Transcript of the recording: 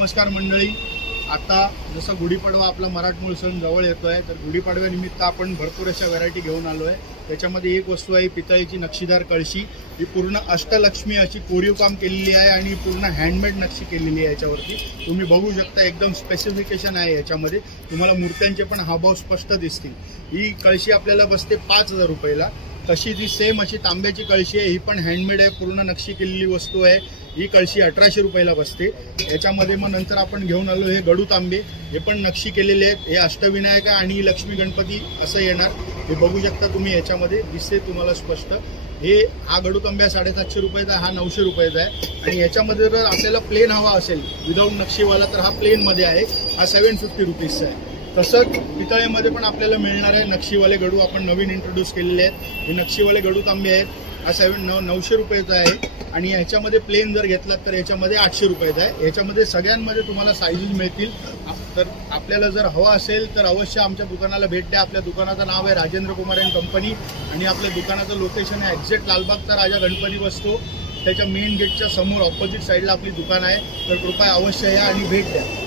नमस्कार मंडळी. आता जसं गुढीपाडवा आपला मराठमोळ सण जवळ येतो आहे तर गुढीपाडव्यानिमित्त आपण भरपूर अशा व्हरायटी घेऊन आलो आहे त्याच्यामध्ये एक वस्तू आहे पितळीची नक्षीदार कळशी. ही पूर्ण अष्टलक्ष्मी अशी कोरीव काम केलेली आहे आणि पूर्ण हँडमेड नक्षी केलेली आहे याच्यावरती. तुम्ही बघू शकता एकदम स्पेसिफिकेशन आहे याच्यामध्ये. तुम्हाला मूर्त्यांचे पण हावभाव स्पष्ट दिसतील. ही कळशी आपल्याला बसते पाच हजार रुपयाला. तशी जी सेम अशी तांब्याची कळशी आहे ही पण हँडमेड आहे पूर्ण नक्षी केलेली वस्तू आहे. ही कळशी अठराशे रुपयाला बसते. याच्यामध्ये मग नंतर आपण घेऊन आलो हे गडू तांबे. हे पण नक्षी केलेले आहेत. हे अष्टविनायक आहे आणि लक्ष्मी गणपती असं येणार. हे बघू शकता तुम्ही याच्यामध्ये. दिसते तुम्हाला स्पष्ट. हे हा गडू तांब्या साडेसातशे रुपयाचा आहे, हा नऊशे रुपयाचा आहे. आणि याच्यामध्ये जर आपल्याला प्लेन हवा असेल विदाऊट नक्षीवाला तर हा प्लेनमध्ये आहे. हा सेवन फिफ्टी रुपीजचा आहे. तसंच पितळेमध्ये पण आपल्याला मिळणार आहे नक्षीवाले गडू. आपण नवीन इंट्रोड्यूस केलेले आहेत. हे नक्षीवाले गडू तांबे आहेत. हा सेवन नऊ नऊशे रुपयाचा आहे. आणि ह्याच्यामध्ये प्लेन जर घेतलात तर याच्यामध्ये आठशे रुपयाचा आहे. याच्यामध्ये सगळ्यांमध्ये तुम्हाला साईजेस मिळतील. तर आपल्याला जर हवा असेल तर अवश्य आमच्या दुकानाला भेट द्या. आपल्या दुकानाचं नाव आहे राजेंद्र कुमार अँड कंपनी. आणि आपल्या दुकानाचं लोकेशन आहे एक्झॅक्ट लालबागचा राजा गणपती बसतो. त्याच्या मेन गेटच्या समोर ऑपोजिट साईडला आपली दुकान आहे. तर कृपया अवश्य या आणि भेट द्या.